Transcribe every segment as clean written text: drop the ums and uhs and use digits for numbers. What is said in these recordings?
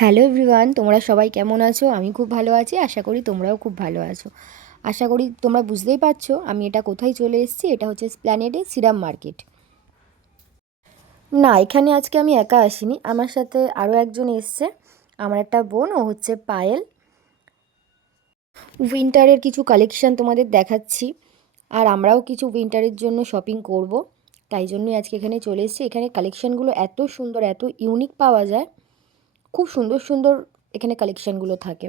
Hello everyone, তোমরা সবাই কেমন আছো? আমি খুব ভালো আছি, আশা করি তোমরাও খুব ভালো আছো। আশা করি তোমরা বুঝতেই পারছো আমি এটা কোথায় চলে এসেছি। এটা হচ্ছে এসপ্ল্যানেডে সিরাম মার্কেট। না, এখানে আজকে আমি একা আসিনি, আমার সাথে আরও একজন এসছে। আমার একটা বোন, ও হচ্ছে পায়েল। উইন্টারের কিছু কালেকশান তোমাদের দেখাচ্ছি, আর আমরাও কিছু উইন্টারের জন্য শপিং করব, তাই জন্যই আজকে এখানে চলে এসেছি। এখানে কালেকশানগুলো এত সুন্দর, এত ইউনিক পাওয়া যায়, খুব সুন্দর সুন্দর এখানে কালেকশানগুলো থাকে।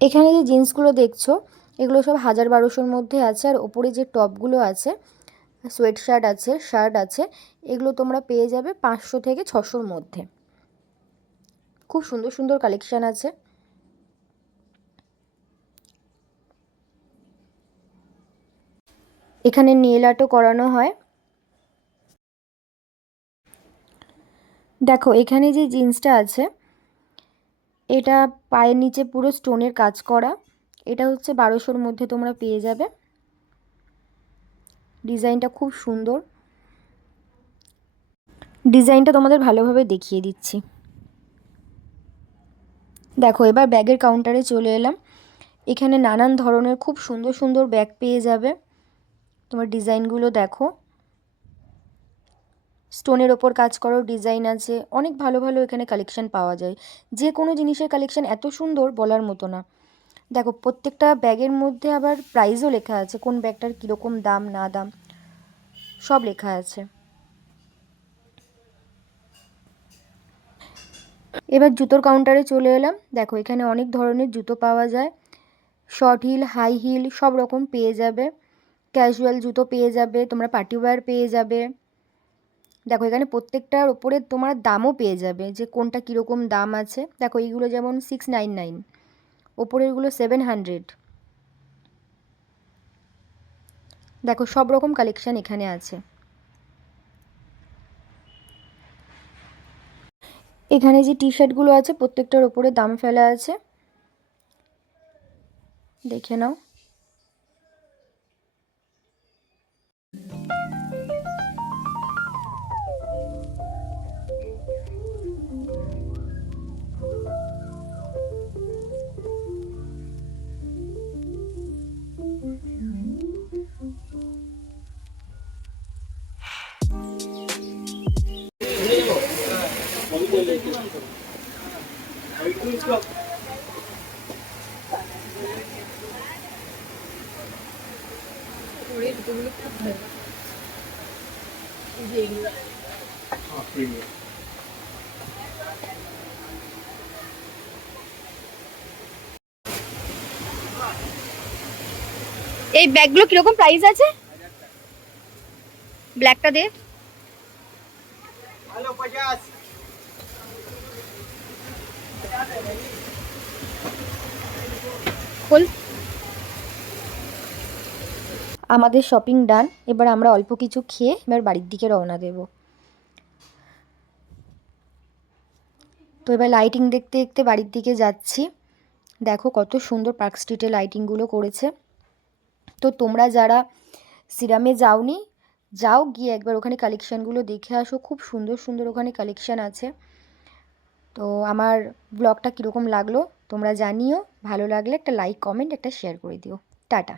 এখানে যে জিন্সগুলো দেখছো, এগুলো সব 1000-1200-র মধ্যে আছে। আর ওপরে যে টপগুলো আছে, সোয়েট শার্ট আছে, শার্ট আছে, এগুলো তোমরা পেয়ে যাবে 500 থেকে 600-র মধ্যে। খুব সুন্দর সুন্দর কালেকশান আছে। এখানে নেল আর্টও করানো হয়। দেখো, এখানে যে জিন্সটা আছে, এটা পায়ের নিচে পুরো স্টোনের কাজ করা। এটা হচ্ছে 1200-র মধ্যে তোমরা পেয়ে যাবে। ডিজাইনটা খুব সুন্দর। ডিজাইনটা তোমাদের ভালোভাবে দেখিয়ে দিচ্ছি। দেখো, এবার ব্যাগের কাউন্টারে চলে এলাম। এখানে নানান ধরনের খুব সুন্দর সুন্দর ব্যাগ পেয়ে যাবে। তোমার ডিজাইনগুলো দেখো, স্টোনের ওপর কাজ করাও ডিজাইন আছে। অনেক ভালো ভালো এখানে কালেকশন পাওয়া যায়। যে কোনো জিনিসের কালেকশন এত সুন্দর, বলার মতো না। দেখো, প্রত্যেকটা ব্যাগের মধ্যে আবার প্রাইসও লেখা আছে, কোন ব্যাগটার কীরকম দাম না দাম সব লেখা আছে। এবার জুতোর কাউন্টারে চলে এলাম। দেখো, এখানে অনেক ধরনের জুতো পাওয়া যায়। শর্ট হিল, হাই হিল সব রকম পেয়ে যাবে। ক্যাজুয়াল জুতো পেয়ে যাবে, তোমরা পার্টি ওয়্যার পেয়ে যাবে। দেখো, এখানে প্রত্যেকটার ওপরে তোমার দামও পেয়ে যাবে, যে কোনটা কীরকম দাম আছে। দেখো, এইগুলো যেমন 699, ওপরেরগুলো 700। দেখো, সব রকম কালেকশান এখানে আছে। এখানে যে টি শার্টগুলো আছে, প্রত্যেকটার ওপরে দাম ফেলা আছে, দেখে নাও। এই ব্যাগগুলো কিরকম প্রাইস আছে? ব্ল্যাকটা দে। খোল। আমাদের শপিং ডান। এবার আমরা অল্প কিছু খেয়ে এবার বাড়ির দিকে রওনা দেব। তো এবার লাইটিং দেখতে দেখতে বাড়ির দিকে যাচ্ছি। দেখো, কত সুন্দর পার্ক স্ট্রিটে লাইটিংগুলো করেছে। তো তোমরা যারা সিরামে যাওনি, যাও, গিয়ে একবার ওখানে কালেকশানগুলো দেখে আসো। খুব সুন্দর সুন্দর ওখানে কালেকশান আছে। তো আমার ব্লগটা কীরকম লাগলো তোমরা জানিও। ভালো লাগলে একটা লাইক, কমেন্ট, একটা শেয়ার করে দিও। টাটা।